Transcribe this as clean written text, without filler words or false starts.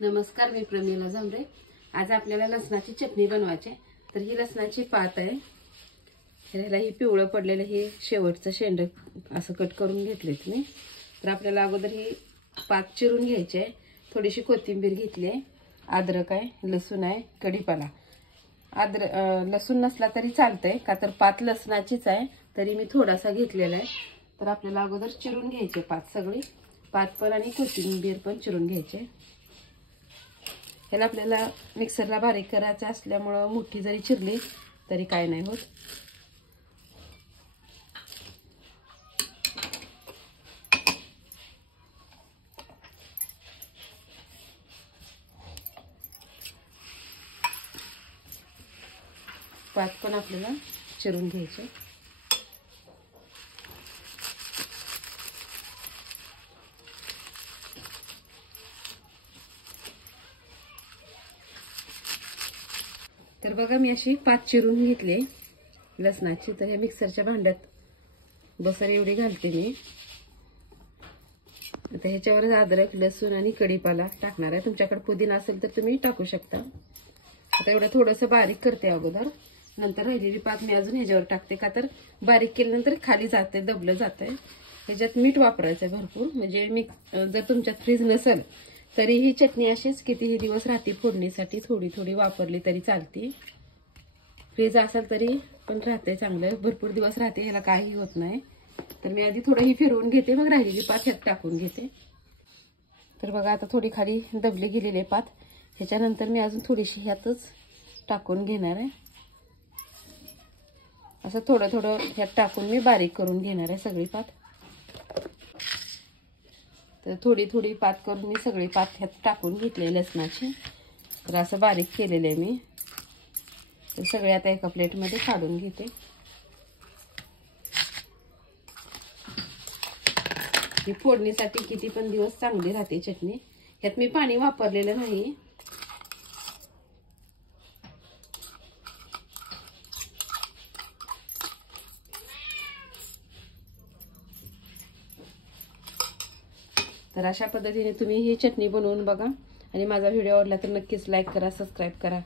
नमस्कार, मी प्रमिला जांभरे। आज आपल्याला लसणाची चटणी बनवायची आहे। तर ही लसणाची पात आहे, ह्याला ही पिवळं पडलेलं हे शेवटचं शेंड असं कट करून घेतलेत मी। तर आपल्याला अगोदर ही पात चिरून घ्यायची आहे। थोडीशी कोथिंबीर घेतली आहे, अद्रक आहे, लसूण आहे, कढीपाला। लसूण नसला तरी चालतंय, का तर पात लसणाचीच आहे, तरी मी थोडासा घेतलेला आहे। तर आपल्याला अगोदर चिरून घ्यायचे पात सगळी, पात पण आणि कोथिंबीर पण चिरून घ्यायचे। ह्याला आपल्याला मिक्सरला बारीक करायचं असल्यामुळे मोठी जरी चिरली तरी काय नाही होत। पात पण आपल्याला चिरून घ्यायचे। तर बघा, मी अशी पात चिरून घेतली लसणाची। तर हे मिक्सरच्या भांड्यात बसर एवढी घालते मी। आता ह्याच्यावर अद्रक, लसूण आणि कढीपाला टाकणार आहे। तुमच्याकडे पुदिना असेल तर तुम्ही टाकू शकता। आता एवढं थोडंसं बारीक करते अगोदर, नंतर राहिलेली पात मी अजून ह्याच्यावर टाकते, का तर बारीक केल्यानंतर खाली जाते, दबलं जाते। ह्याच्यात मीठ वापरायचं भरपूर, म्हणजे जर तुमच्यात फ्रीज नसेल तरी ही चटणी अशीच कितीही दिवस राहते, फोडणीसाठी थोडी थोडी वापरली तरी चालते। फ्रीज असेल तरी पण राहते चांगलं, भरपूर दिवस राहते, ह्याला काही होत नाही। तर मी आधी थोडं ही फिरवून घेते, मग राहिलेली पात ह्यात टाकून घेते। तर बघा, आता थोडी खाली दबली गेलेली पात, ह्याच्यानंतर मी अजून थोडीशी ह्यातच टाकून घेणार आहे। असं थोडं थोडं ह्यात टाकून मी बारीक करून घेणार आहे सगळी पात। तर थोडी थोडी पात करून मी सगळी पात ह्यात टाकून घेतली लसणाची। तर असं बारीक केलेलं आहे मी। तर सगळे आता एका प्लेटमध्ये काढून घेते। ही फोडणीसाठी किती पण दिवस चांगली राहते चटणी। ह्यात मी पाणी वापरलेलं नाही। तर अशा पद्धतीने तुम्ही ही चटणी बनवून बघा, आणि माझा व्हिडिओ आवडला तर नक्कीच लाईक करा, सबस्क्राईब करा।